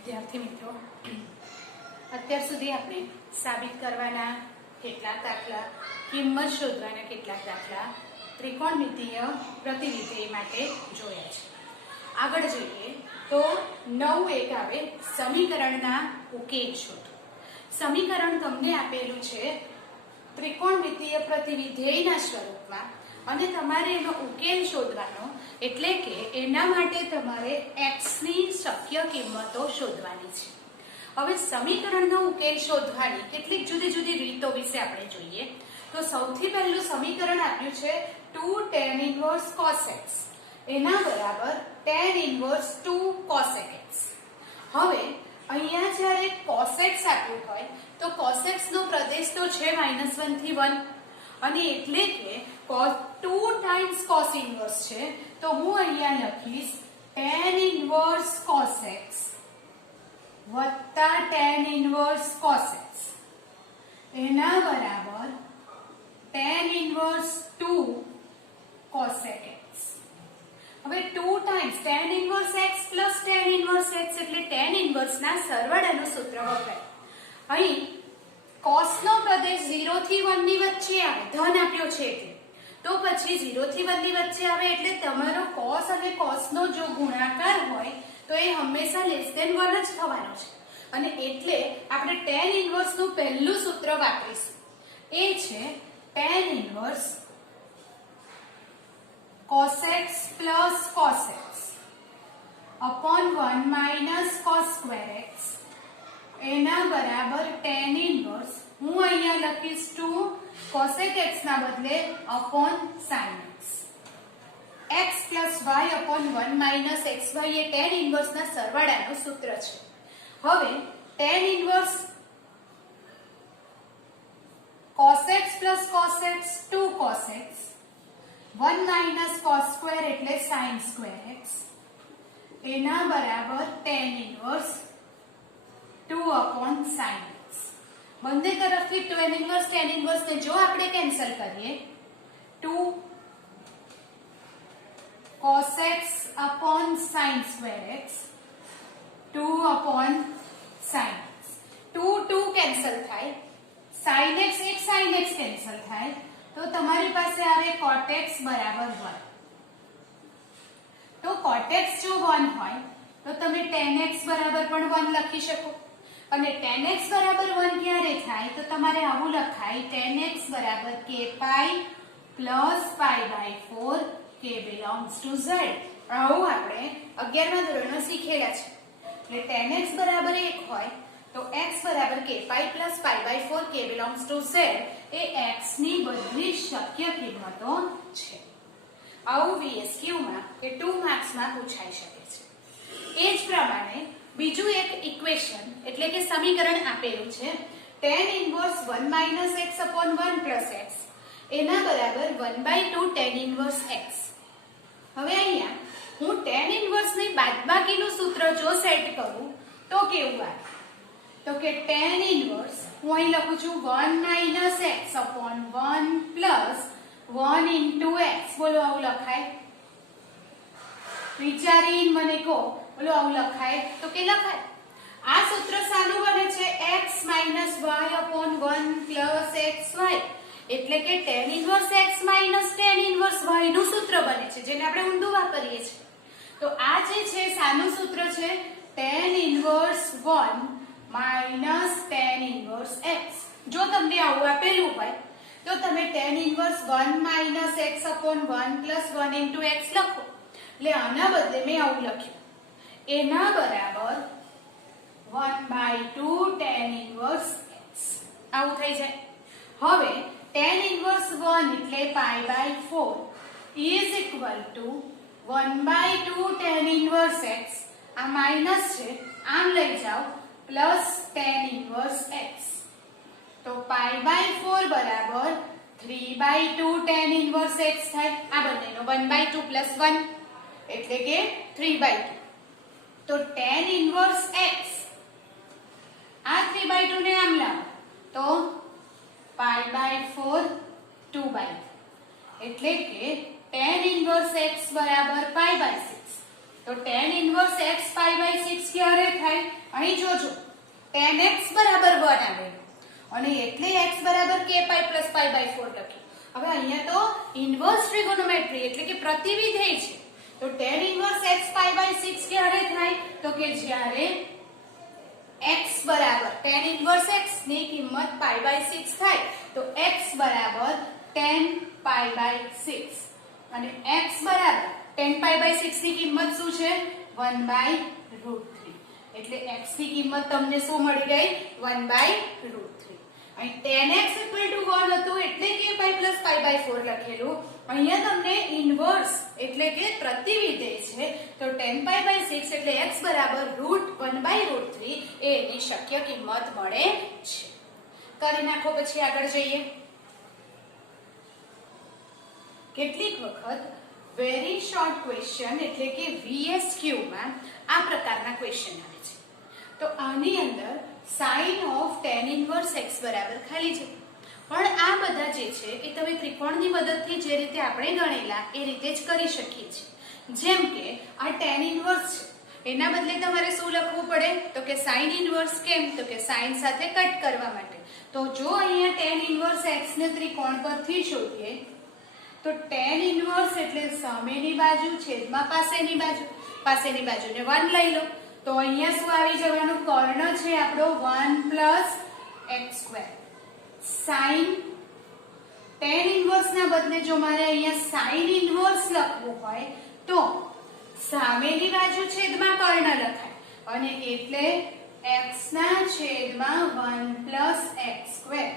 વિદ્યાર્થી મિત્રો, અત્યાર સુધી આપણે સાબિત કરવાના કેટલાક દાખલા, કિંમત શોધવાના કેટલાક દાખલા ત્રિકોણમિતીય પ્રતિવિધેય માટે જોયા છે. આગળ જોઈએ તો 9.1 આવે સમીકરણના ઉકેલ શોધો. સમીકરણ તમને આપેલું છે ત્રિકોણમિતીય પ્રતિવિધેયના સ્વરૂપમાં અને તમારે એનો ઉકેલ શોધવાનો, એટલે કે એના માટે તમારે x ની શક્ય કિંમતો શોધવાની છે. હવે સમીકરણનો ઉકેલ શોધવાની કેટલીક જુદી જુદી રીતો વિશે આપણે જોઈએ. તો સૌથી પહેલું સમીકરણ આપ્યું છે 2 tan inverse cos x એના બરાબર tan inverse 2 cos x. હવે અહીંયા જ્યારે cos x આપ્યું હોય તો cos x નો પ્રદેશ તો છે -1 થી 1 અને એટલે કે 2 times cos inverse છે, તો હું અહીંયા લખીશ tan inverse cos x વત્તા tan inverse cos x એના બરાબર tan inverse 2 cosec x. હવે 2 times tan inverse x plus tan inverse x એટલે tan inverse ના સરવાળાનું સૂત્ર વપરાય. અહીં cos નો પ્રદેશ 0 થી 1 ની વચ્ચે આવે, ધન આપ્યો છે એટલે, તો પછી 0 થી 1 ની વચ્ચે આવે એટલે તમારો cos અને cos નો જો ગુણાકાર હોય તો એ હંમેશા less than 1 જ થવાનો છે. અને એટલે આપણે tan inverse નું પહેલું સૂત્ર વાપરીશું. એ છે tan inverse cos x plus cos x upon 1 minus cos square x એના બરાબર tan inverse, હું અહીંયા લખીશ 2 cosec x ના બદલે upon sin x. x plus y upon 1 minus xy એ tan inverse ના સરવાળાનું સૂત્ર છે. હવે tan inverse cos x plus cos x 2 cos x 1 minus cos square એટલે sin square x એના બરાબર tan inverse 2 upon sin x. બંને તરફથી tan inverse ને જો આપણે કેન્સલ કરીએ 2 cos x upon sin square x 2 upon sin x. 2 cancel થાય, sin x એક sin x કેન્સલ થાય, તો તમારી પાસે આવે cot x બરાબર 1. તો cot x જો 1 હોય તો તમે tan x બરાબર પણ 1 લખી શકો. અને tan x બરાબર 1 ક્યારે થાય તો તમારે આવું લખાય tan x બરાબર k pi plus pi by 4 k belongs to z. આવું આપણે 11મા ધોરણમાં શીખેલા છે. એટલે tan x બરાબર 1 હોય તો x બરાબર k pi plus pi by 4 k belongs to z A x ની બધી શક્ય કિંમતો છે. આવું VSQ માં કે 2 માર્ક્સમાં પૂછાઈ શકે છે. એ જ પ્રમાણે બીજું એક ઇક્વેશન એટલે કે સમીકરણ આપેલું છે tan inverse 1 minus x upon 1 plus x એના બરાબર 1/2 tan inverse x. હવે અહીંયા હું tan inverse ની બાદબાકીનું સૂત્ર જો સેટ કરું તો કેવું આવે? તો કે tan inverse હું અહીં લખું છું 1 minus x upon 1 plus 1 into x. બોલો આવું લખાય? વિચારીને મને કહો, બોલો આવું લખાય તો કે લખાય? આ સૂત્ર શાનું બને છે? x minus y upon 1 plus xy એટલે કે tan inverse x minus tan inverse y નું સૂત્ર બને છે, જેને આપણે ઊંધું વાપરીએ છીએ. તો આ જે છે શાનું સૂત્ર છે? tan inverse 1 minus tan inverse x. જો તમને આવું આપેલું હોય તો તમે tan inverse 1 minus x upon 1 plus 1 into x લખો. એટલે આના બદલે મેં આવું લખ્યું એના બરાબર 1/2 tan inverse x. આવું થઈ જાય. હવે tan inverse 1 એટલે pi by 4 is equal to 1/2 tan inverse x. આ માઈનસ છે, આમ લઈ જાઓ, પ્લસ tan inverse x. તો pi by 4 બરાબર 3/2 tan inverse x થાય. આ બંનેનો 1/2 plus 1 એટલે કે 3/2. તો tan inverse x આ 3/2 ને આમ લાવો તો pi by 4 2/2 એટલે કે tan inverse x બરાબર pi by 6. તો tan inverse x pi by 6 ક્યારે થાય? અહીં જોજો tan x બરાબર 1 આવે અને એટલે x બરાબર k pi plus pi by 4 લખી. હવે અહીંયા તો ઇન્વર્સ ટ્રિગોનોમેટ્રી એટલે કે પ્રતિવિધેય છે. તો tan inverse x pi by 6 ક્યારે થાય? તો કે જ્યારે x બરાબર tan ઇન્વર્સ x ની કિંમત પાઈ બાય 6 થાય તો x બરાબર tan પાઈ બાય 6 અને x બરાબર tan પાઈ બાય 6 ની કિંમત શું છે? 1 બાય √3. એટલે x ની કિંમત તમને શું મળી ગઈ? 1 બાય √3. અહીં tan x = 1 હતું એટલે કે પાઈ પ્લસ પાઈ બાય 4 લખેલું. અહીંયા તમને ઇન્વર્સ એટલે કે પ્રતિવિધેય છે તો tan પાઈ બાય 6 એટલે x બરાબર √1 બાય √3 એ એની શક્ય કિંમત મળે છે. કરી નાખો પછી આગળ જઈએ. કેટલીક વખત વેરી શોર્ટ ક્વેશ્ચન એટલે કે VSQ માં આ પ્રકારના ક્વેશ્ચન આવે છે. તો આની અંદર sin of tan inverse x બરાબર ખાલી છે. પણ આ બધા જે છે એ તમે ત્રિકોણની મદદથી જે રીતે આપણે ગણેલા એ રીતે જ કરી શકીએ છીએ. જેમ કે આ tan ઇન્વર્સ છે એના બદલે તમારે શું લખવું પડે? તો કે sin ઇન્વર્સ. કેમ? તો કે sin સાથે કટ કરવા માટે. તો જો અહીંયા tan ઇન્વર્સ x ને ત્રિકોણ પરથી શોધીએ તો tan ઇન્વર્સ એટલે સામેની બાજુ છેદમાં પાસેની બાજુને 1 લઈ લો તો અહીંયા શું આવી જવાનું? કર્ણ છે આપણો 1 + x². sin tan ઇન્વર્સ ના બદલે જો મારે અહીંયા sin ઇન્વર્સ લખવું હોય તો સામેની બાજુ છેદમાં કર્ણ લખાય અને એટલે x ના છેદમાં 1 + x².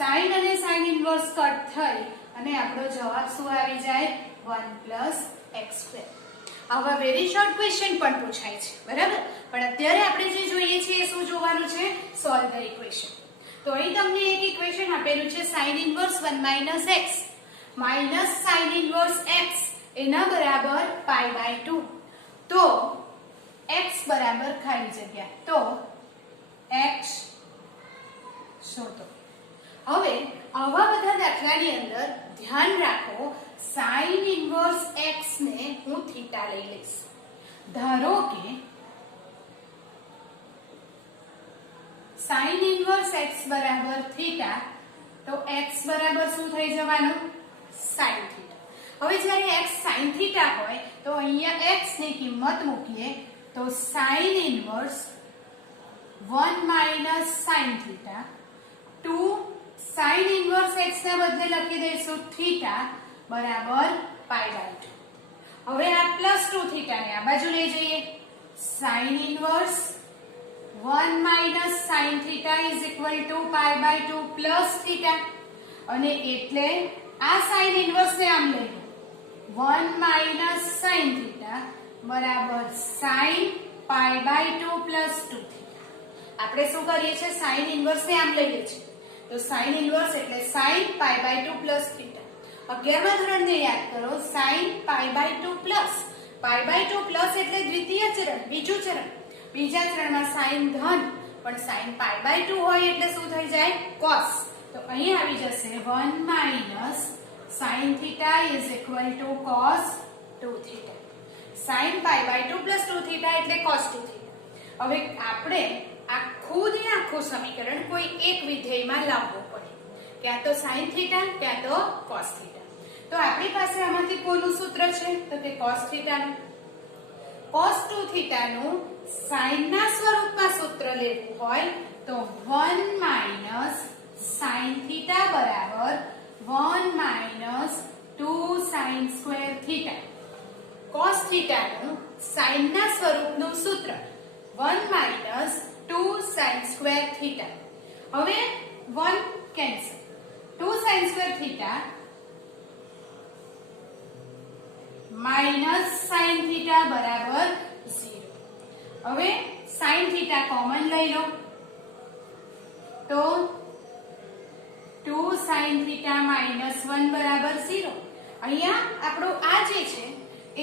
sin અને sin ઇન્વર્સ કટ થઈ અને આપણો જવાબ શું આવી જાય? 1 + x². આવા વેરી શોર્ટ ક્વેશ્ચન પણ પૂછાય છે, બરાબર? પણ અત્યારે આપણે જે જોઈએ છે એ શું જોવાનું છે? Solve the equation. તો અહીં તમને એક ઇક્વેશન આપેલું છે sin inverse 1 - x minus sin inverse x એના બરાબર પાઈ બાય 2. તો x બરાબર ખાલી જગ્યા તો x શોધો. હવે આવા બધા દાખલાની અંદર ધ્યાન રાખો sin ઇન્વર્સ x ને હું થીટા લઈ લઈશ. ધારો કે sin ઇન્વર્સ x બરાબર થીટા તો x બરાબર શું થઈ જવાનું? sin theta. હવે જ્યારે x sin થીટા હોય તો અહીંયા x ની કિંમત મૂકીએ તો sin inverse 1 - sin theta 2 sin inverse x ના બદલે લખી દઈશું થીટા બરાબર પાઈ બાય 2. હવે આ +2 થીટા ને આ બાજુ લઈ જઈએ. sin inverse 1 - sin theta = pi by 2 plus theta અને એટલે આ sin ઇન્વર્સ ને આમ લઈ લો 1 - sin થીટા બરાબર sin pi by 2 plus 2 theta. આપણે શું કરીએ છીએ? sin ઇન્વર્સ ને આમ લઈએ છીએ તો sin ઇન્વર્સ એટલે sin pi by 2 plus theta. 11મા ધોરણને યાદ કરો. sin pi by 2 plus pi by 2 plus એટલે દ્વિતીય ચરણ, બીજું ચરણ. બીજા ચરણમાં sin ધન પણ sin પાઈ બાય 2 હોય એટલે શું થઈ જાય? cos. તો અહીં આવી જશે 1 - sin theta = cos 2 theta. sin pi by 2 plus 2 theta એટલે cos 2 થીટા. હવે આપણે આખું સમીકરણ કોઈ એક વિધેયમાં લાવવું પડે. ક્યાં તો sin થીટા ક્યાં તો cos થીટા. તો આપણી પાસે આમાંથી કોનું સૂત્ર છે? તો કે cos થીટાનું. cos 2 થીટાનું sin ના સ્વરૂપમાં સૂત્ર લેવું હોય તો 1 - sin થીટા બરાબર 1 - 2 sin² થીટા. cos થીટાનું sin ના સ્વરૂપનું સૂત્ર 1 - 2 sin² થીટા. હવે 1 cancel. 2 sin² theta minus sin theta બરાબર 0. હવે sin થીટા કોમન લઈ લો તો 2 sin થીટા -1 બરાબર 0. અહીંયા આપણું આ જે છે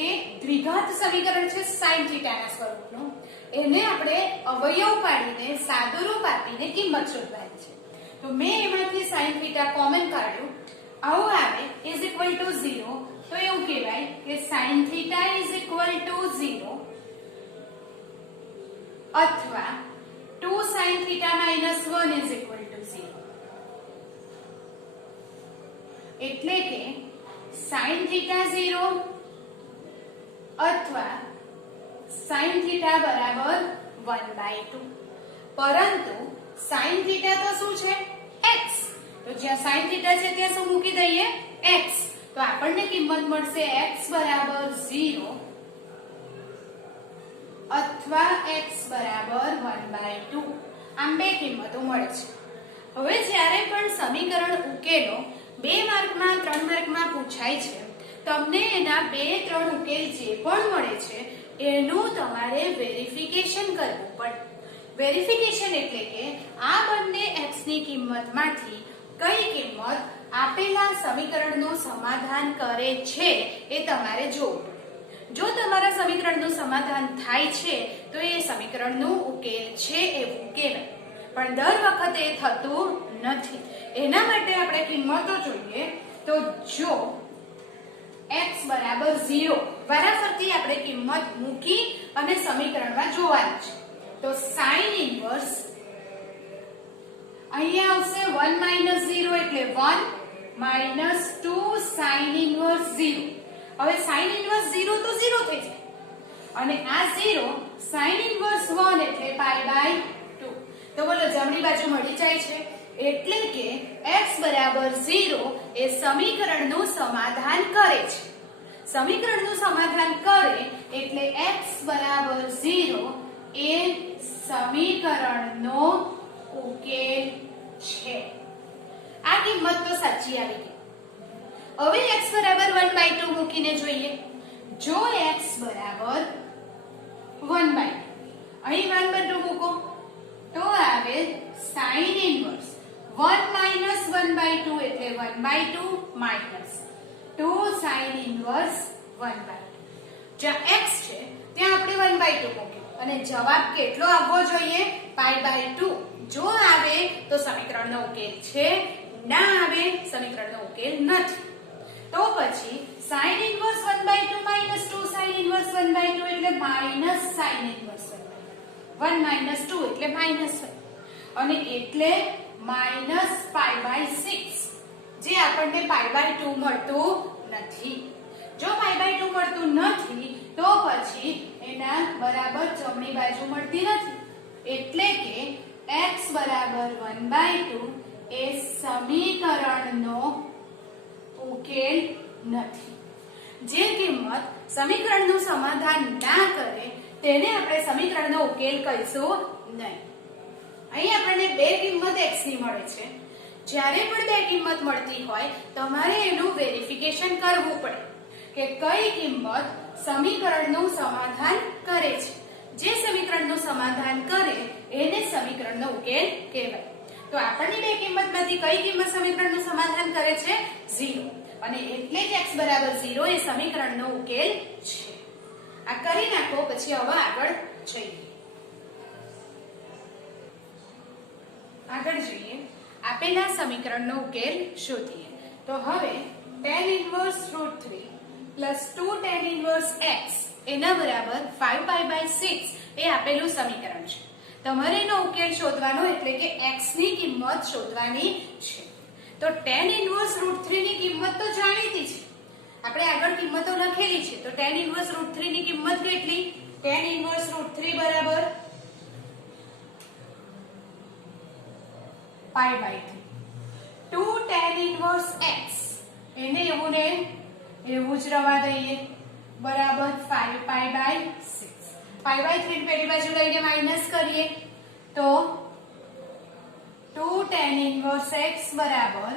એ દ્વિઘાત સમીકરણ છે sin થીટાના સ્વરૂપનું. એને આપણે અવયવ પાડીને સાદુરૂપ આપીને કિંમત શોધવાની છે. તો મેં એમાંથી sin થીટા કોમન કાઢ્યું. આવું આવે = 0 તો એવું કહેવાય કે sin થીટા = 0 અથવા 2 sin theta minus 1 is equal to 0. એટલે કે sin theta 0 અથવા sin theta બરાબર 1/2. પરંતુ sin theta તો શું છે? x. તો જ્યાં sin theta છે ત્યાં શું મૂકી દઈએ? x. તો આપણને કિંમત મળશે x બરાબર 0 અથવા x બરાબર 1/2. આમ બે કિંમતો મળે છે. હવે જ્યારે પણ સમીકરણ ઉકેલો 2 માર્કમાં 3 માર્કમાં પૂછાય છે, તમને એના 2-3 ઉકેલ જે પણ મળે છે એનું તમારે વેરિફિકેશન કરવું પડે. વેરિફિકેશન એટલે કે આ બંને x ની કિંમતમાંથી કઈ કિંમત આપેલા સમીકરણનું સમાધાન કરે છે એ તમારે જોવું પડે. જો તમારા સમીકરણનું સમાધાન થાય છે તો એ સમીકરણનું ઉકેલ છે એવું કહેવાય. પણ દર વખતે એ થતું નથી. એના માટે આપણે કિંમતો જોઈએ. તો જો x બરાબર 0 વારાફરતી આપણે કિંમત મૂકી અને સમીકરણમાં જોવાનું છે. તો sin ઇન્વર્સ અહીંયા આવશે 1 - 0 એટલે 1 - 2 sin ઇન્વર્સ 0. હવે sin ઇન્વર્સ 0 તો 0 થઈ જાય અને આ 0 sin ઇન્વર્સ 1 એટલે π/2. તો બોલો જમણી બાજુ મળી જાય છે. એટલે કે x બરાબર 0 એ સમીકરણનું સમાધાન કરે છે. સમીકરણનું સમાધાન કરે એટલે x બરાબર 0 એ સમીકરણનો ઉકેલ છે. આ કિંમત તો સાચી આવી ગઈ. હવે x બરાબર 1/2 મૂકીને જોઈએ. જો x બરાબર 1/2 અહીં 1/2 મૂકો તો આવે sin ઇન્વર્સ 1 - 1/2 એટલે 1/2 minus 2 sin ઇન્વર્સ 1/2. જ્યાં x છે ત્યાં આપણે 1/2 મૂક્યું અને જવાબ કેટલો આવવો જોઈએ? π/2. જો આવે તો સમીકરણનો ઉકેલ છે, ના આવે સમીકરણનો ઉકેલ નથી. તો પછી sin inverse 1/2 minus 2 sin inverse 1/2 એટલે minus sin ઇન્વર્સ 1/2. 1 - 2 એટલે -1 અને એટલે -π/6 જે આપણને π/2 મળતું નથી. જો π/2 મળતું નથી તો પછી એના બરાબર જમણી બાજુ મળતી નથી. એટલે કે x બરાબર 1/2 એ સમીકરણનો ઉકેલ નથી. જે કિંમત સમીકરણનું સમાધાન ના કરે તેને આપણે સમીકરણનો ઉકેલ કહીશું નહીં. અહીં આપણને બે કિંમત x ની મળે છે. જ્યારે પણ બે કિંમત મળતી હોય તમારે એનું વેરિફિકેશન કરવું પડે કે કઈ કિંમત સમીકરણનું સમાધાન કરે છે. જે સમીકરણનું સમાધાન કરે એને સમીકરણનો ઉકેલ કહેવાય. તો આપણને બે કિંમતમાંથી કઈ કિંમત સમીકરણનું સમાધાન કરે છે? 0. અને એટલે જ x બરાબર 0 એ સમીકરણનો ઉકેલ છે. આ કરી નાખો પછી હવે આગળ જઈએ. આગળ જોઈએ આપેલા સમીકરણનો ઉકેલ શોધીએ. તો હવે tan inverse √3 2 tan inverse x એના બરાબર 5π/6 એ આપેલું સમીકરણ છે. તમારે એનો ઉકેલ શોધવાનો એટલે કે x ની કિંમત શોધવાની છે. તો tan ઇન્વર્સ √3 ની કિંમત તો જાણીતી છે, આપણે આગળ કિંમતો લખેલી છે. તો tan ઇન્વર્સ √3 ની કિંમત કેટલી? tan ઇન્વર્સ √3 બરાબર π/3. 2 tan ઇન્વર્સ x એને એવું ને એવું જ રવા દઈએ બરાબર 5π/6. π/3 પેલી બાજુ લઈને માઈનસ કરીએ તો 2 tan ઇન્વર્સ x બરાબર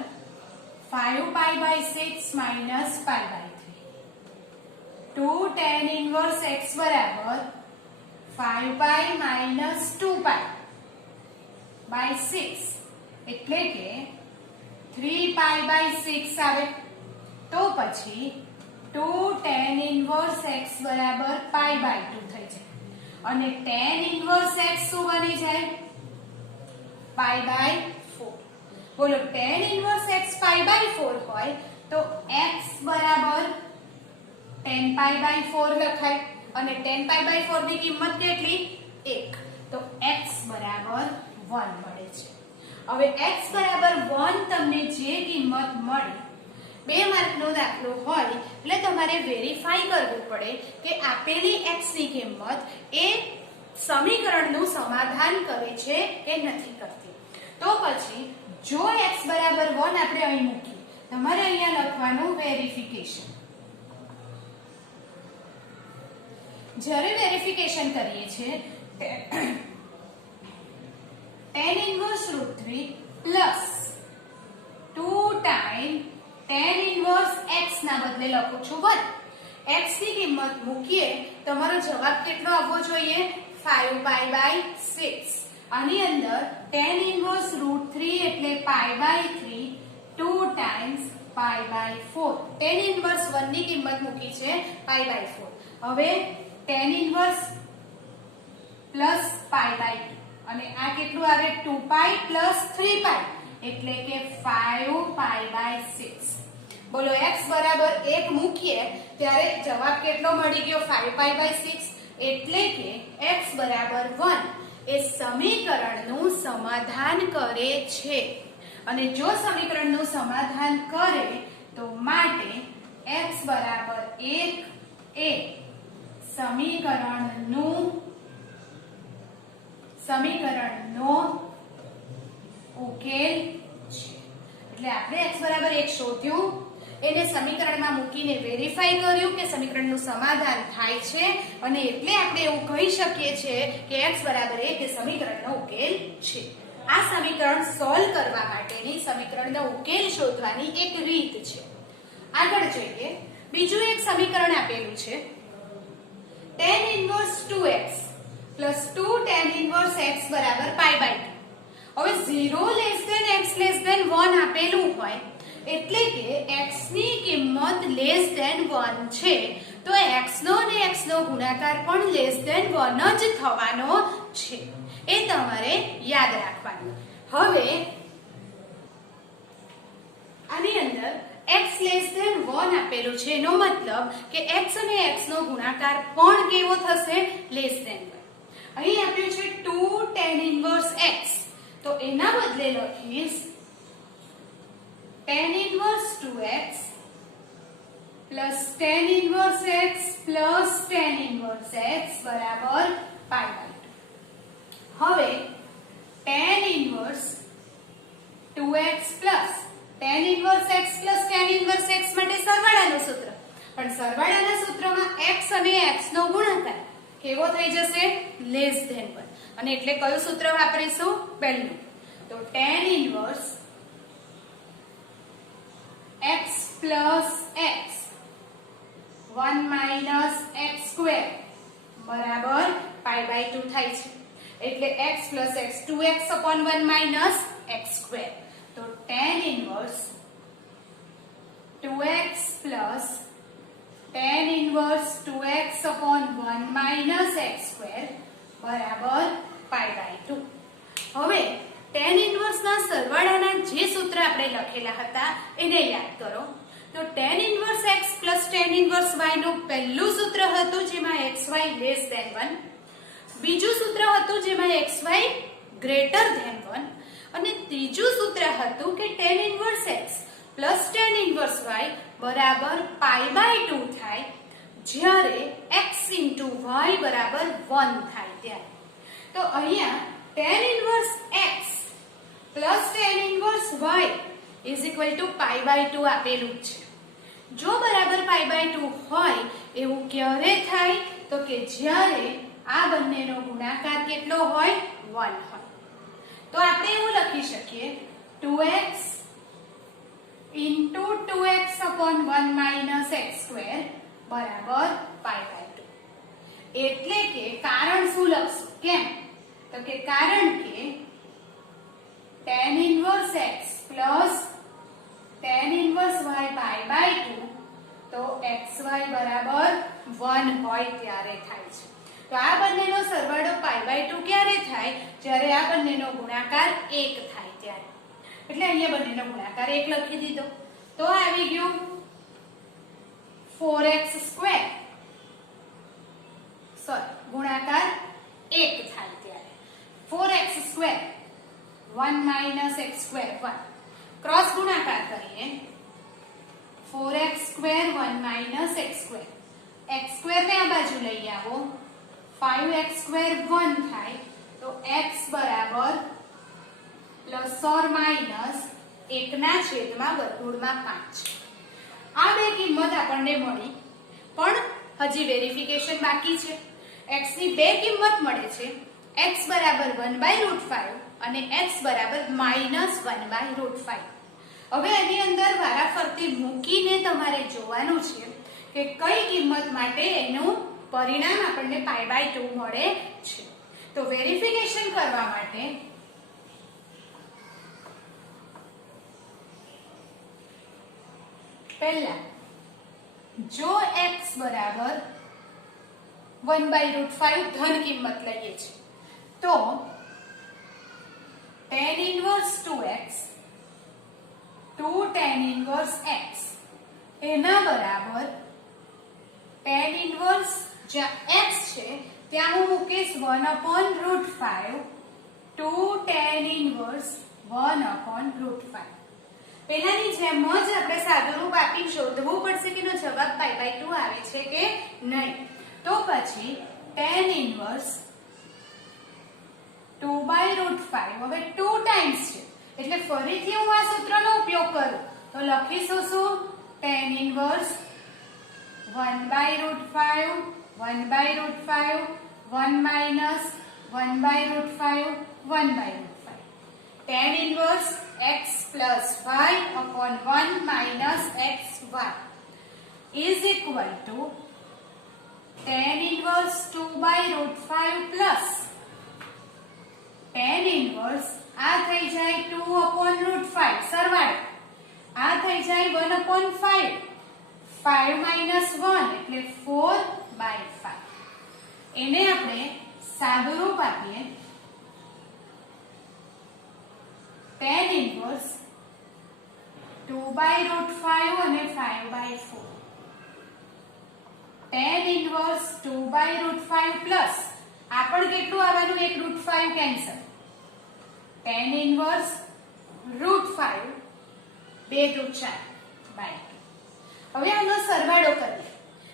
5π/6 minus π/3. 2 tan ઇન્વર્સ x બરાબર 5π minus 2π/6 એટલે કે 3π/6 આવે. તો પછી 2 tan ઇન્વર્સ x બરાબર π/2 થઈ જાય અને tan ઇન્વર્સ x શું બની જાય? π/4. બોલો tan ઇન્વર્સ x π/4 હોય તો x બરાબર tan π/4 લખાય અને tan π/4 ની કિંમત કેટલી? 1. તો 1 મળે છે. હવે x બરાબર 1 તમને જે કિંમત મળી, 2 માર્કનો દાખલો હોય એટલે તમારે વેરીફાઈ કરવું પડે કે આપેલી x ની કિંમત એ સમીકરણનું સમાધાન કરે છે કે નથી કરતી. તો પછી જો x બરાબર 1 આપણે અહીં મૂકીએ, તમારે અહીંયા લખવાનું વેરિફિકેશન. જ્યારે વેરિફિકેશન કરીએ છીએ tan inverse √3 plus 2 times tan inverse x ના બદલે લખું છું 1. x ની કિંમત મૂકીએ, તમારો જવાબ કેટલો આવવો જોઈએ? 5π/6. આની અંદર tan inverse √3 એટલે π/3, 2 times π/4. tan inverse 1 ની કિંમત મૂકી છે π/4. હવે tan inverse plus π/2 અને આ કેટલું આવે? 2π plus 3π એટલે કે 5π/6. બોલો x બરાબર 1 મૂકીએ ત્યારે જવાબ કેટલો મળી ગયો? 5π/6. એટલે કે x બરાબર 1 એ સમીકરણનું સમાધાન કરે છે. અને જો સમીકરણનું સમાધાન કરે તો માટે x બરાબર 1 એ સમીકરણનો ઉકેલ છે. એટલે આપણે x બરાબર 1 શોધ્યું, એને સમીકરણમાં મૂકીને વેરીફાઈ કર્યું કે સમીકરણનું સમાધાન થાય છે, અને એટલે આપણે એવું કહી શકીએ છીએ કે x બરાબર 1 એ સમીકરણનો ઉકેલ છે. આ સમીકરણ સોલ્વ કરવા માટેની, સમીકરણનો ઉકેલ શોધવાની એક રીત છે. આગળ જોઈએ. બીજું એક સમીકરણ આપેલું છે tan inverse 2x plus 2 tan inverse x બરાબર π/2. હવે 0 less than x less than 1 આપેલું હોય એટલે કે x ની કિંમત લેસ ધેન 1 છે, તો x નો અને x નો ગુણાકાર પણ લેસ ધેન 1 જ થવાનો છે. એ તમારે યાદ રાખવાનું. હવે આની અંદર x લેસ ધેન 1 આપેલું છે, એનો મતલબ કે x અને x નો ગુણાકાર પણ કેવો થશે? Less than 1. અહીં આપ્યું છે 2 tan inverse x, તો એના બદલે લખીશ tan inverse 2x plus tan inverse x plus tan inverse x બરાબર π/2. હવે tan inverse 2x plus tan inverse x plus tan inverse x માટે સરવાળાનું સૂત્ર, પણ સરવાળાના સૂત્રમાં x અને x નો ગુણાકાર કેવો થઈ જશે? Less than 1. અને એટલે કયું સૂત્ર વાપરીશું? પહેલું. તો tan inverse x plus x 1 minus x square બરાબર π/2 થાય છે. એટલે x plus x 2x upon 1 minus x square. તો tan inverse 2x plus tan inverse 2x upon 1 minus x square બરાબર π/2. હવે tan inverse ના સરવાળાના જે સૂત્ર આપણે લખેલા હતા એને યાદ કરો. તો tan inverse x plus tan inverse y નું પહેલું સૂત્ર હતું જેમાં xy less than 1, બીજું સૂત્ર હતું જેમાં xy greater than 1, અને ત્રીજું સૂત્ર હતું કે tan inverse x plus tan inverse y બરાબર π/2 થાય જ્યારે x into y બરાબર 1 થાય ત્યારે. તો અહીંયા tan inverse x plus tan inverse y is equal to π/2 આપેલું છે. જો બરાબર π/2 હોય એવું ક્યારે થાય? તો કે જ્યારે આ બંનેનો ગુણાકાર કેટલો હોય? 1 હોય. તો આપણે એવું લખી શકીએ 2x into 2x upon 1 minus x square બરાબર π/2. એટલે કે કારણ શું લખશું? કેમ? તો કે કારણ કે tan inverse x plus tan inverse y π/2 તો xy બરાબર 1 હોય ત્યારે થાય છે. તો આ બંનેનો સરવાળો π/2 ક્યારે થાય? જ્યારે આ બંનેનો ગુણાકાર 1 થાય ત્યારે. એટલે અહીંયા બંનેનો ગુણાકાર 1 લખી દીધો. તો આવી ગયું 4x સ્ક્વેર, ગુણાકાર 1 થાય ત્યારે 4x square 1 minus x square 1 cross गुणाकार करिए 4x square 1 minus x square x square ने आ बाजू લઈ આવો 5x square 1 થાય તો x બરાબર પ્લસ ઓર માઈનસ 1 ના છેદમાં વર્તુળમાં 5 આ બે કિંમત આપણને મળી પણ હજી વેરિફિકેશન બાકી છે x ની બે કિંમત મળે છે x બરાબર 1/√5 અને x બરાબર -1/√5 હવે આની અંદર વારાફરતી મૂકીને તમારે જોવાનું છે કે કઈ કિંમત માટે એનું પરિણામ આપણને π/2 મળે છે તો વેરિફિકેશન કરવા માટે પહેલા જો x બરાબર 1/√5 ધન કિંમત લઈએ છે તો tan inverse 2x 2 tan inverse x એના બરાબર tan inverse જ્યાં x છે ત્યાં હું મૂકીશ 1/√5 2 tan inverse 1/√5 પહેલાની જેમ જ આપણે સાદુરૂપ આપી શોધવું પડશે કે નો જવાબ π/2 આવે છે કે નહીં તો પછી tan inverse 2/√5 હવે 2 ટાઈમ્સ છે એટલે ફરીથી હું આ સૂત્રનો ઉપયોગ કરું તો લખીશું શું tan inverse 1/√5 1/√5 1 minus 1/√5 1/√5 tan inverse x plus y upon 1 minus xy is equal to tan inverse 2/√5 plus tan inverse આ થઈ જાય 2/√5 સરવાળો આ થઈ જાય 1/5 5 minus 1 એટલે 4/5 એને આપણે સાદુરૂપ આપીએ tan inverse 2/√5 અને 5/4 tan inverse 2/√5 plus આ પણ કેટલું આવવાનું 1√5 કેન્સલ tan inverse √5 2√4/2 હવે આનો સરવાળો કરીએ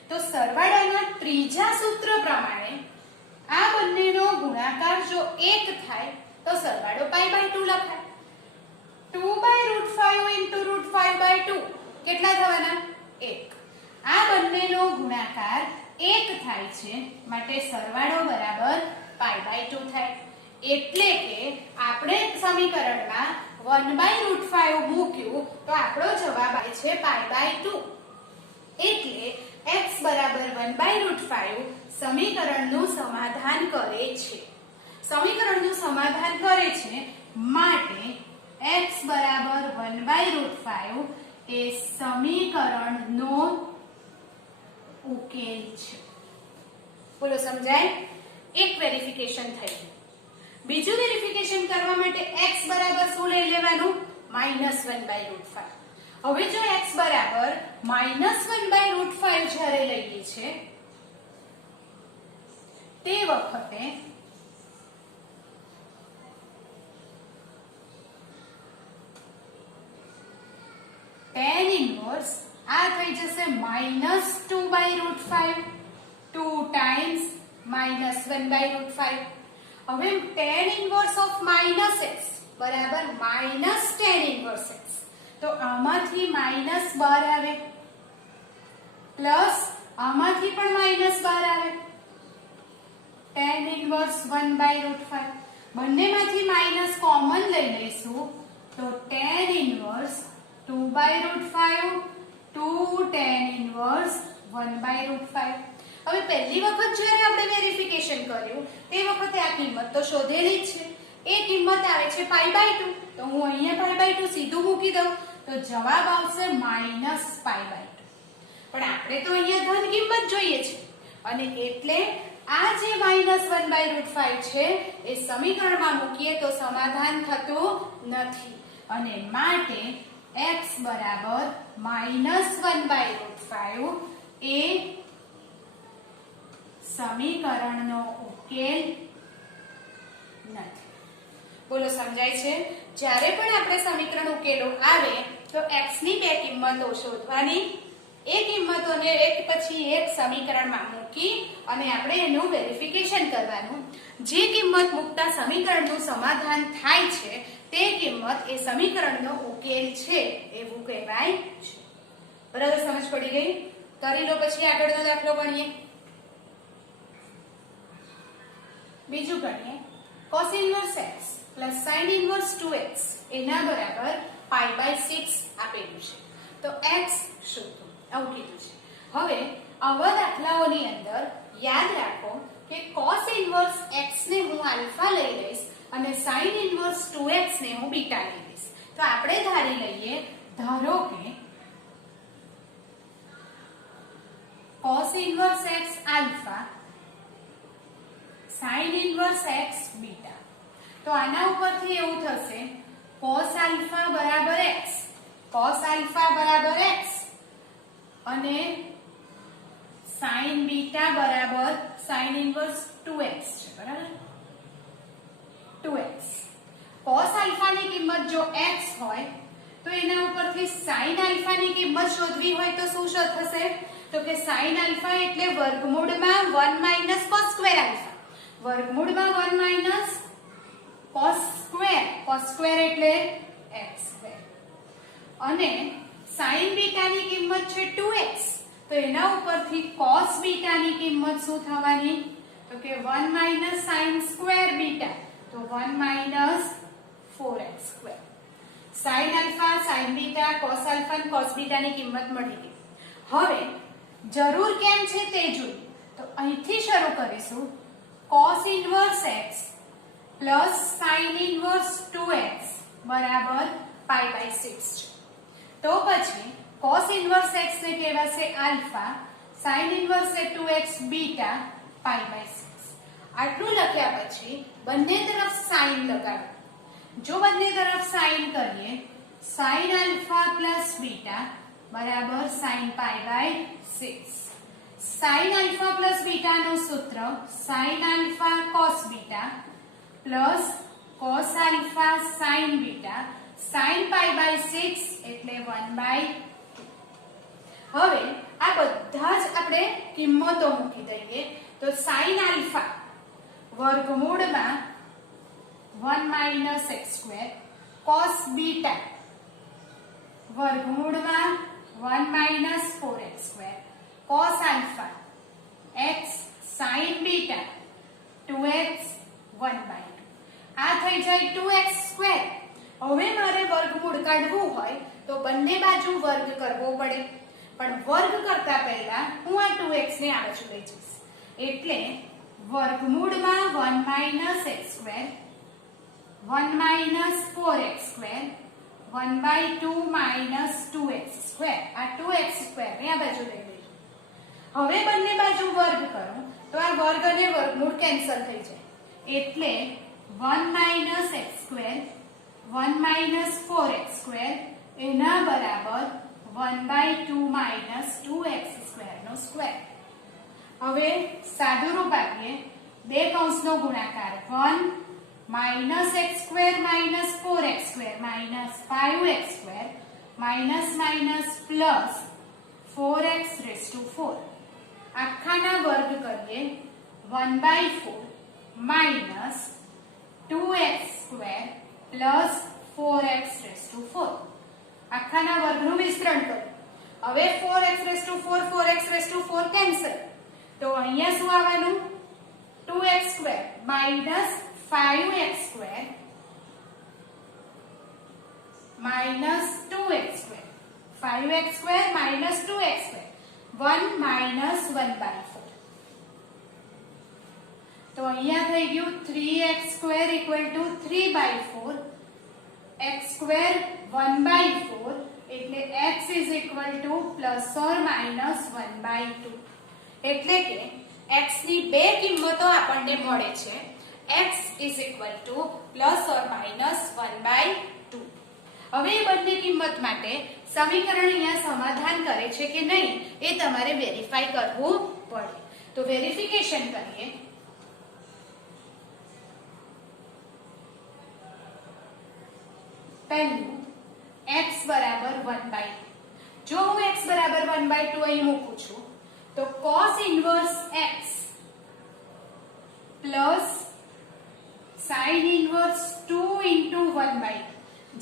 તો સરવાળાના ત્રીજા સૂત્ર પ્રમાણે આ બંનેનો ગુણાકાર જો 1 થાય તો સરવાળો π/2 લખાય 2/√5 into √5/2 કેટલા થવાના 1 આ બંનેનો ગુણાકાર 1 થાય છે માટે સરવાળો બરાબર π/2 થાય એટલે કે આપણે સમીકરણમાં 1/√5 મૂક્યું તો આપણો જવાબ આવે છે π/2 એટલે x બરાબર 1/√5 સમીકરણનું સમાધાન કરે છે સમીકરણનું સમાધાન કરે છે માટે x બરાબર 1/√5 એ સમીકરણનો ઉકેલ છે બોલો સમજાય એક વેરિફિકેશન થઈ બીજું વેરિફિકેશન કરવા માટે x બરાબર શું લઈ લેવાનું -1/√5 હવે જો x બરાબર -1/√5 જ્યારે લઈએ છે તે વખતે tan inverse આ થઈ જશે -2/√5 2 times -1/√5 હવે tan inverse of -x બરાબર -tan inverse x તો આમાંથી માઈનસ બહાર આવે પ્લસ આમાંથી પણ માઈનસ બહાર આવે tan inverse 1/√5 બંનેમાંથી માઈનસ કોમન લઈ લઈશું તો tan inverse 2/√5 2 tan inverse 1/√5 હવે પહેલી વખત જ્યારે આપણે વેરિફિકેશન કર્યું તે વખતે આ કિંમત તો શોધેલી જ છે એ કિંમત આવે છે π/2 તો હું અહીંયા π/2 સીધું મૂકી દઉં તો જવાબ આવશે -π/2 પણ આપણે તો અહીંયા ધન કિંમત જોઈએ છે અને એટલે આ જે -1/√5 છે એ સમીકરણમાં મૂકીએ તો સમાધાન થતું નથી અને માટે x બરાબર -1/√5 એ સમીકરણનો ઉકેલ નથી બોલો સમજાય છે? જ્યારે પણ આપણે સમીકરણ ઉકેલો આવે તો x ની બે કિંમતો શોધવાની, એ કિંમતોને એક પછી એક સમીકરણમાં મૂકી અને આપણે એનું વેરિફિકેશન કરવાનું. જે કિંમત મૂકતા સમીકરણનું સમાધાન થાય છે તે કિંમત એ સમીકરણનો ઉકેલ છે એવું કહેવાય છે. બરાબર, સમજ પડી ગઈ? કરી લો, પછી આગળનો દાખલો ગણીએ. બીજું ગણીએ. cos inverse x plus sin inverse 2x એના બરાબર π/6 આપેલું છે. તો x શોધો આવું કીધું છે. હવે આવા દાખલાઓની અંદર યાદ રાખો કે cos inverse x ને હું આલ્ફા લઈ લઈશ અને sin inverse 2x ને હું બીટા લઈ લઈશ. તો આપણે ધારી લઈએ, ધારો કે cos inverse x alpha sin inverse x beta. તો આના ઉપરથી એવું થશે cos આલ્ફા બરાબર x, cos આલ્ફા બરાબર x અને sin બીટા બરાબર sin inverse 2x છે. બરાબર, 2x. cos આલ્ફા ની કિંમત જો x હોય તો એના ઉપરથી sin આલ્ફા ની કિંમત શોધવી હોય તો શું થશે? તો કે sin આલ્ફા એટલે વર્ગમૂળમાં 1 - cos સ્ક્વેર આલ્ફા, વર્ગમૂળમાં 1 - cos સ્ક્વેર, cos સ્ક્વેર એટલે x સ્ક્વેર, અને sin બીટા ની કિંમત છે 2x, તો એના ઉપરથી cos બીટા ની કિંમત શું થવાની? તો કે 1 - sin સ્ક્વેર બીટા, તો 1 - 4x square. sin alpha, sin beta, cos alpha અને cos બીટા ની કિંમત મળી ગઈ. હવે જરૂર કેમ છે તે જોઈએ. તો અહીંથી શરૂ કરીશું. cos inverse x plus sin inverse 2x બરાબર π/6 છે. તો પછી cos inverse x ને કહેવાશે alpha, sin inverse 2x beta π/6. આટલું લખ્યા પછી બંને તરફ sin લગાડો. જો બંને તરફ sin કરીએ, sin આલ્ફા પ્લસ બીટા બરાબર sin π/6. sin alpha plus beta નું સૂત્ર sin alpha cos beta plus cos alpha sin beta sin π/6 એટલે 1/2. હવે આ બધા જ આપણે કિંમતો મૂકી દઈએ. તો sin આલ્ફા વર્ગમૂળમાં 1 - x સ્ક્વેર, cos બીટા વર્ગમૂળમાં 1 - 4x square, cos alpha x sin beta 2x 1/2. આ થઈ જાય 2x સ્ક્વેર. હવે મારે વર્ગમૂળ કાઢવું હોય તો બંને બાજુ વર્ગ કરવો પડે, પણ વર્ગ કરતા પહેલા હું આ 2x ને આ બાજુ લઈ જઈશ. એટલે વર્ગમૂળમાં 1 - x square, 1 - 4x square, 1/2 - 2x square. આ 2x સ્ક્વેર ને આ બાજુ લઈ લઈશું. હવે બંને બાજુ વર્ગ કરો તો આ વર્ગ અને વર્ગમૂળ કેન્સલ થઈ જાય. એટલે 1 - x સ્ક્વેર, 1 - 4x સ્ક્વેર એના બરાબર 1/2 - 2x સ્ક્વેર નો સ્ક્વેર. હવે સાદું રૂપ આપીએ. બે કૌંસનો ગુણાકાર 1 - x square - 4x square - 5x square plus 4x⁴. આખાના વર્ગ કરીએ 1/4 minus 2x square plus 4x⁴. આખાના વર્ગનું વિસ્તરણ કરો. હવે 4x⁴ 4x⁴ કેન્સલ. તો અહીંયા શું આવવાનું? 2x square minus 5x square minus 2x square, 5x square minus 2x square, 1 minus 1/4. તો અહીંયા થઈ ગયું 3x square equal to 3/4, x square 1/4 એટલે x is equal to plus or minus 1/2. એટલે કે x ની બે કિંમતો આપણને મળે છે. x is equal to plus or minus 1/2. હવે એ બંને કિંમત માટે સમીકરણ અહીંયા સમાધાન કરે છે કે નહીં એ તમારે વેરીફાઈ કરવું પડે. તો વેરિફિકેશન કરીએ. પહેલું x બરાબર 1/2. જો હું x બરાબર 1/2 અહીં મૂકું છું તો cos inverse x plus sin inverse 2 into 1/2.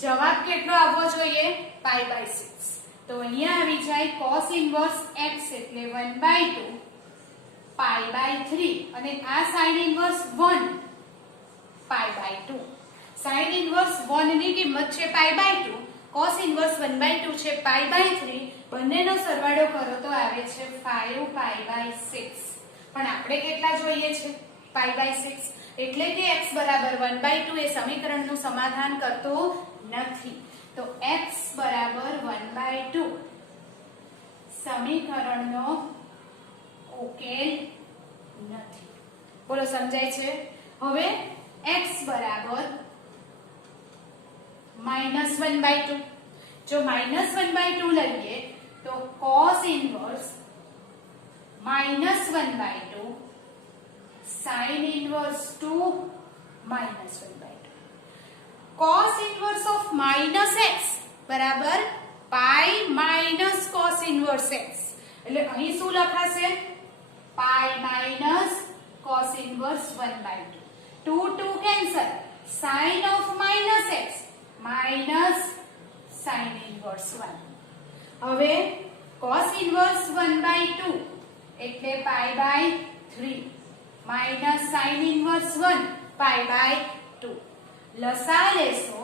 જવાબ કેટલો આવવો જોઈએ? π/6. તો અહીંયા આવી જાય cos ઇન્વર્સ x એટલે 1/2 π/3 અને આ sin ઇન્વર્સ 1 π/2. sin ઇન્વર્સ 1 ની કિંમત છે π/2, cos ઇન્વર્સ 1/2 છે π/3. બંનેનો સરવાળો કરો તો આવે છે 5π/6. પણ આપણે કેટલા જોઈએ છે? π/6. એટલે કે x બરાબર 1/2 એ સમીકરણનું સમાધાન કરતું નથી. તો x બરાબર 1/2 સમીકરણનો ઉકેલ નથી. બોલો સમજાય છે? હવે x બરાબર -1/2. જો -1/2 લઈએ તો cos inverse -1/2 sin inverse 2 -1/2. cos inverse of -x બરાબર pi minus cos inverse x. એટલે અહીં શું લખાશે? Pi minus cos inverse 1/2. 2 2 cancel. sin of -x minus sin inverse 1. હવે cos ઇન્વર્સ 1/2 એટલે π/3 માઇનસ sin ઇન્વર્સ 1 π/2. લસા લેશો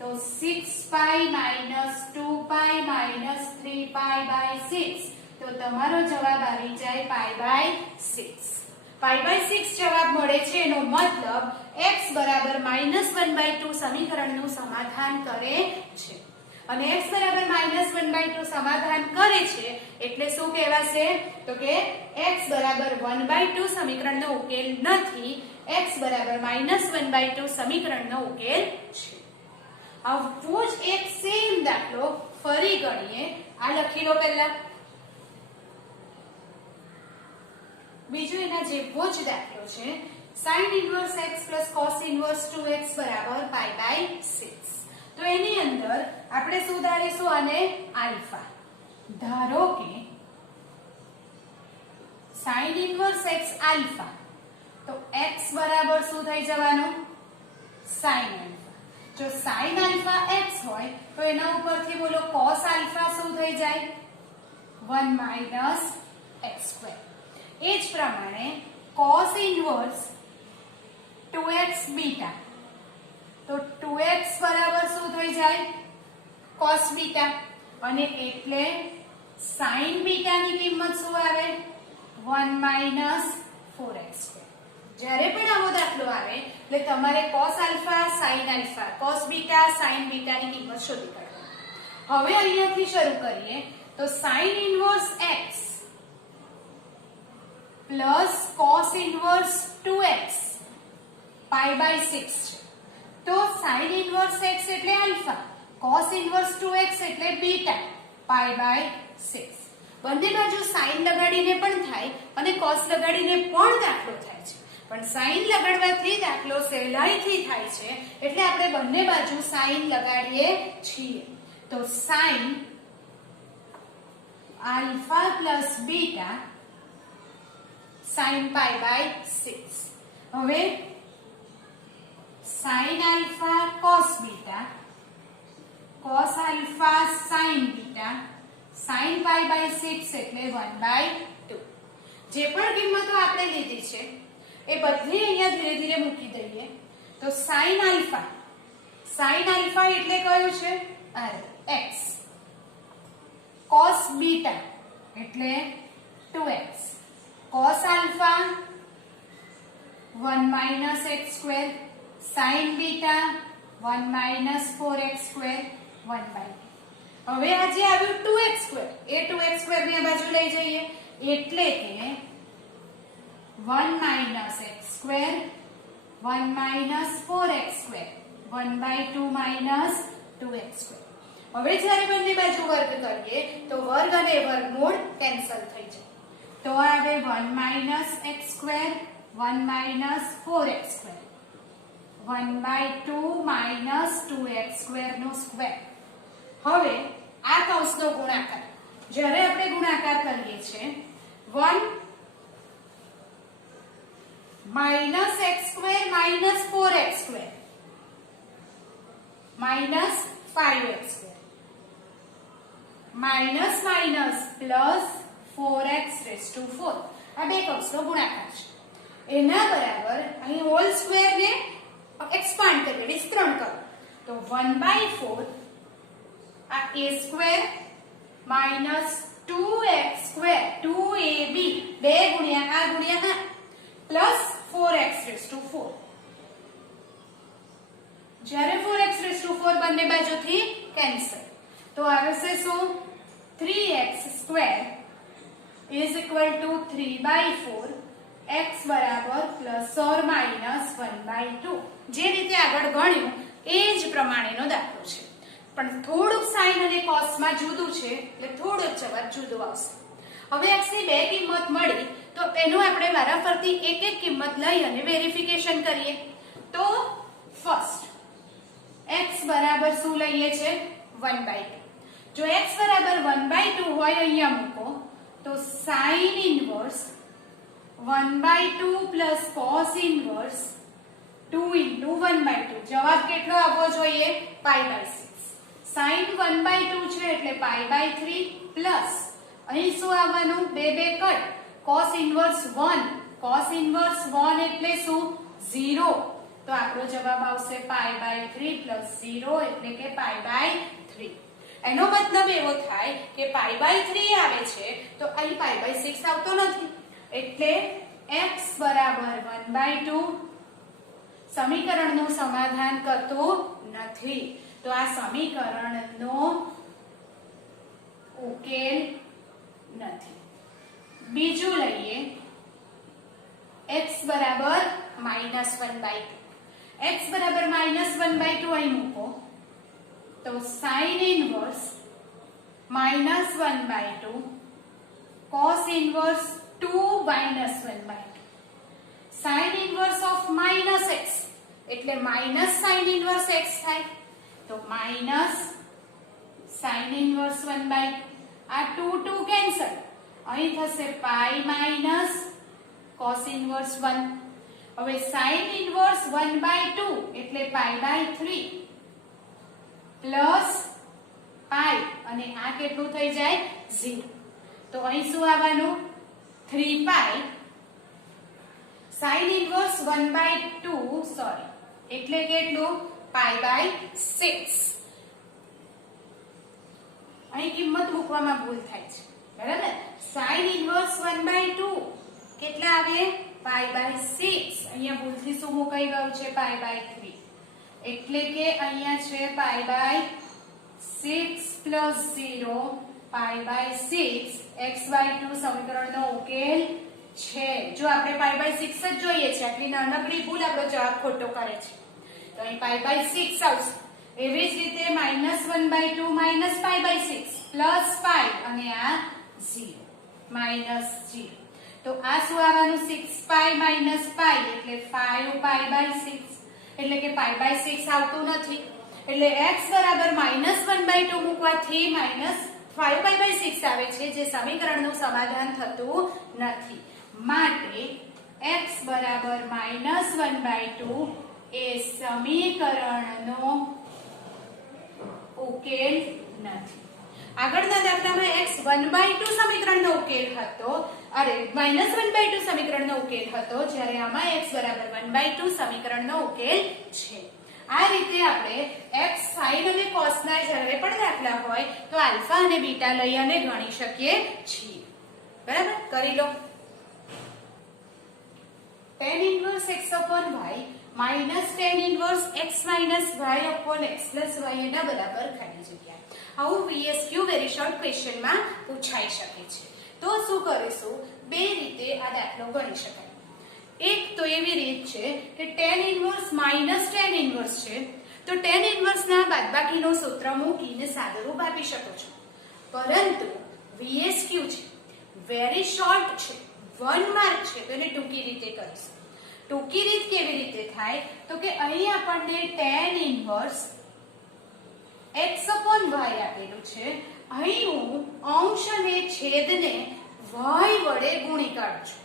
તો 6π માઇનસ 2π માઇનસ 3π/6. તો તમારો જવાબ આવી જાય π/6. π/6 જવાબ મળે છે. એનો મતલબ x બરાબર -1/2 સમીકરણનું સમાધાન કરે છે. અને x બરાબર -1/2 સમાધાન કરે છે એટલે શું કહેવાશે? તો કે x બરાબર 1/2 સમીકરણનો ઉકેલ નથી, x બરાબર -1/2 સમીકરણનો ઉકેલ છે. આવો જ એક સેમ દાખલો ફરી ગણીએ. આ લખી લો પહેલા. બીજો એના જેવો જ દાખલો છે. sin inverse x cos inverse 2x બરાબર π/6. તો એની અંદર આપણે શું ધારીશું? આને આલ્ફા. ધારો કે sin ઇન્વર્સ x આલ્ફા, તો x બરાબર શું થઈ જવાનું? sin alpha. જો sin આલ્ફા x હોય તો એના ઉપરથી બોલો cos આલ્ફા શું થઈ જાય? 1 - x². એ જ પ્રમાણે cos ઇન્વર્સ 2x બીટા, તો 2x બરાબર શું થઈ જાય? cos beta. અને એટલે sin બીટા ની કિંમત શું આવે? 1 - 4x². જ્યારે પણ આવો દાખલો આવે એટલે તમારે cos alpha sin alpha, cos beta sin beta ની કિંમત શોધી કાઢવાની. હવે અહીંયાથી શરૂ કરીએ તો sin inverse x plus cos inverse 2x π/6 છે. તો sin ઇન્વર્સ x એટલે આલ્ફા, cos ઇન્વર્સ 2x એટલે બીટા π/6. બંને બાજુ sin લગાડીને પણ થાય અને cos લગાડીને પણ દાખલો થાય છે. પણ sin લગાડવાથી દાખલો સહેલાઈથી થાય છે એટલે આપણે બંને બાજુ sin લગાડીએ છીએ. તો sin alpha plus beta sin π/6. હવે sin alpha cos beta, cos alpha sin beta, sin π/6 એટલે 1/2. જે પણ કિંમતો આપણે લીધી છે એ બધી અહીંયા ધીરે ધીરે મૂકી દઈએ. તો sin આલ્ફા એટલે કયું છે? x. cos બીટા એટલે 2x. cos alpha 1 - x², sin beta 1 - 4x², 1/2. હવે આ જે આવ્યું 2x² એ 2x² ને આ બાજુ લઈ જઈએ એટલે કે 1 - x², 1 - 4x², 1/2 - 2x². હવે જ્યારે બંને બાજુ વર્ગ કરીએ તો વર્ગ અને વર્ગમૂળ કેન્સલ થઈ જાય. તો આવે 1 - x², 1 - 4x², 1/2 minus 2x square નો સ્ક્વેર. હવે આ કૌંસનો ગુણાકાર, જ્યારે આપણે ગુણાકાર કરીએ છીએ 1 minus x square minus 4x square minus 5x square minus minus plus 4x raise to 4. આ બે કૌંસનો ગુણાકાર છે. એના બરાબર અહીં હોલ સ્ક્વેર ને એક્સપાન્ડ કરીએ, વિસ્તરણ કરો તો 1/4 આ a square minus 2x square 2ab 2 ગુણ્યા આ ગુણ્યા આ પ્લસ 4x રેઝ ટુ 4. જ્યારે 4x રેઝ ટુ 4 બંને બાજુથી કેન્સલ તો આવશે શું? 3x square is equal to 3/4 x બરાબર પ્લસ ઓર માઇનસ 1/2. જે રીતે આગળ ગણ્યું એ જ પ્રમાણેનો દાખલો છે, પણ થોડુંક સાઇન અને કોસ માં જુદું છે એટલે થોડોક જવાબ જુદો આવશે. હવે x ની બે કિંમત મળી તો એનું આપણે વારાફરતી એક એક કિંમત લઈ અને વેરિફિકેશન કરીએ. તો ફર્સ્ટ x બરાબર શું લઈએ છે? 1/2. જો x બરાબર 1/2 હોય અહીંયા મૂકો તો sin inverse 1/2 plus cos inverse 2 into 1/2. જવાબ કેટલો આવવો જોઈએ? π/6. sin 1/2 છે એટલે π/3 પ્લસ અહીં શું આવવાનું? બે cut cos inverse 1. cos inverse 1 એટલે શું? 0. તો આપણો જવાબ આવશે π/3 પ્લસ 0 એટલે કે π/3. એનો મતલબ એવો થાય કે π/3 આવે છે તો અહીં π/6 આવતો નથી, એટલે x બરાબર 1/2 સમીકરણનું સમાધાન કરતું નથી. તો આ સમીકરણનો ઉકેલ નથી. બીજું લઈએ x બરાબર -1/2. x બરાબર -1/2 અહીં મૂકો તો sin inverse -1/2 cos inverse 2 -1/2. sin inverse of -x એટલે માઇનસ sin ઇન્વર્સ x થાય તો માઇનસ sin ઇન્વર્સ 1/2. આ 2 કેન્સલ, અહીં થશે પાઈ માઇનસ cos ઇન્વર્સ 1. હવે sin ઇન્વર્સ 1/2 એટલે π/3 પ્લસ પાઈ અને આ કેટલું થઈ જાય? 0. તો અહીં શું આવવાનું? 3π sin ઇન્વર્સ 1/2 સોરી એટલે કેટલું? π/6. અહીં કિંમત મૂકવામાં ભૂલ થાય છે, બરાબર? sin ઇન્વર્સ 1/2 કેટલા આવે? π/6. અહીંયા ભૂલથી શું મુકાઈ ગયું છે? π/3 એટલે કે અહીંયા છે π/6 પ્લસ 0 π/6 x/2 સમીકરણનો ઉકેલ છે. જો આપણે π/6 જ જોઈએ છે, આટલી નાનકડી ભૂલ આપણો જવાબ ખોટો કરે છે, તો અહીં π/6 આવશે. એવી જ રીતે -1/2 માઇનસ π/6 પ્લસ પાઈ અને આ 0 -0. તો આ શું આવવાનું? 6π માઇનસ પાઈ એટલે 5π/6 એટલે કે π/6 આવતું નથી, એટલે x બરાબર -1/2 મૂકવાથી -5π/6 આવે છે, જે સમીકરણનું સમાધાન થતું નથી. માટે x બરાબર -1/2 એ સમીકરણનો ઉકેલ નથી. આગળના દાખલામાં x 1/2 સમીકરણનો ઉકેલ હતો, -1/2 સમીકરણનો ઉકેલ હતો, જ્યારે આમાં x બરાબર 1/2 સમીકરણનો ઉકેલ છે. આ રીતે આપણે x sin અને cos ના જ્યારે પણ દાખલા હોય તો આલ્ફા અને બીટા લઈ અને ગણી શકીએ છીએ. બરાબર? કરી લો. tan inverse x upon y minus tan inverse x minus y upon x plus y એના બરાબર ખાલી જગ્યા. આવું VSQ વેરી શોર્ટ ક્વેશ્ચન માં પૂછાઈ શકે છે. તો શું કરીશું? બે રીતે આ દાખલો ગણી શકાય. એક તો એવી રીત છે કે tan inverse minus tan inverse છે, તો tan inverse ના બાદબાકીનું સૂત્ર મૂકીને સાદુરૂપ આપી શકો છો. પરંતુ VSQ છે, વેરી શોર્ટ છે, 1 માર્ક છે, તો એને ટૂંકી રીતે કરીશું. ટૂંકી રીત કેવી રીતે થાય તો કે અહીં આપણને tan ઇન્વર્સ x/y આપેલું છે. અહીં હું અંશ અને છેદને y વડે ગુણી કાઢું છું.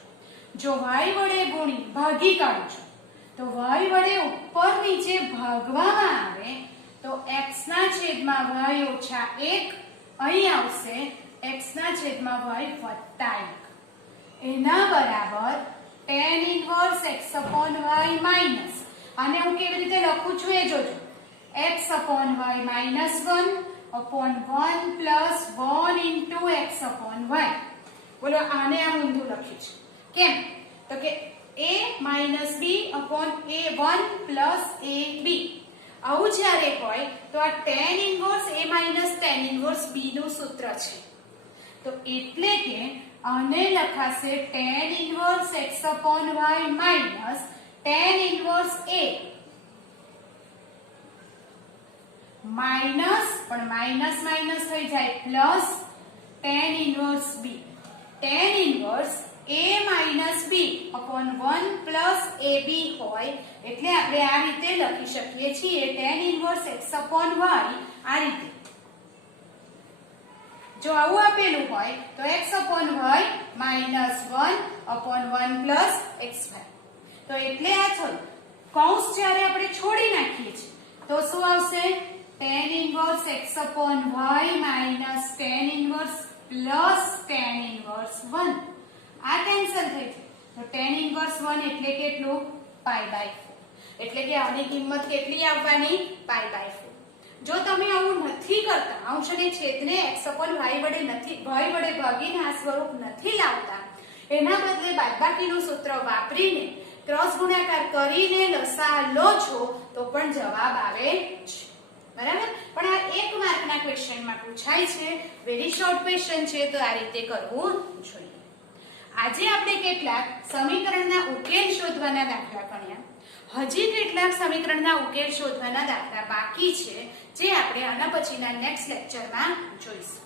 જો y વડે ગુણી ભાગી કાઢું છું તો y વડે ઉપર નીચે ભાગવામાં આવે તો x ના છેદમાં y ઓછા 1 અહીં આવશે x ના છેદમાં y વત્તા 1 એના બરાબર tan ઇન્વર્સ x/y માઈનસ આને હું કેવી રીતે લખું છું એ જોજો x/y minus 1/1 plus 1 into x/y. બોલો આને આ ઊંધું લખ્યું છે કેમ તો કે a minus b upon a1 plus ab. આવું જ્યારે હોય તો આ tan inverse a minus tan inverse b નું સૂત્ર છે. તો એટલે કે આને લખાશે tan inverse x/y minus tan inverse a minus પણ માઈનસ માઈનસ થઈ જાય plus tan inverse b. tan inverse a minus b upon 1 plus ab હોય એટલે આપણે આ રીતે લખી શકીએ છીએ tan ઇન્વર્સ x/y આ રીતે. જો આવું આપેલું હોય તો x/y minus 1/1 plus xy. તો એટલે આ થયું કૌંસ જ્યારે આપણે છોડી નાખીએ છીએ તો શું આવશે tan inverse x/y minus tan inverse plus tan inverse 1. આ કેન્સલ થઈ ગયું તો tan ઇન્વર્સ 1 એટલે કેટલું π/4. એટલે કે આની કિંમત કેટલી આવવાની π/4. જો તમે આવું નથી કરતા અંશ અને છેદને x/y વડે નથી y વડે ભાગીને આ સ્વરૂપ નથી લાવતા એના બદલે બાદબાકીનું સૂત્ર વાપરીને ક્રોસ ગુણાકાર કરીને લસા લો છો તો પણ જવાબ આવે છે. બરાબર. પણ આ 1 માર્કના ક્વેશ્ચનમાં પૂછાય છે વેરી શોર્ટ ક્વેશ્ચન છે તો આ રીતે કરવું જોઈએ. આજે આપણે કેટલાક સમીકરણના ઉકેલ શોધવાના દાખલા ગણ્યા. હજી કેટલાક સમીકરણના ઉકેલ શોધવાના દાખલા બાકી છે જે આપણે આના પછીના નેક્સ્ટ લેક્ચરમાં જોઈશું.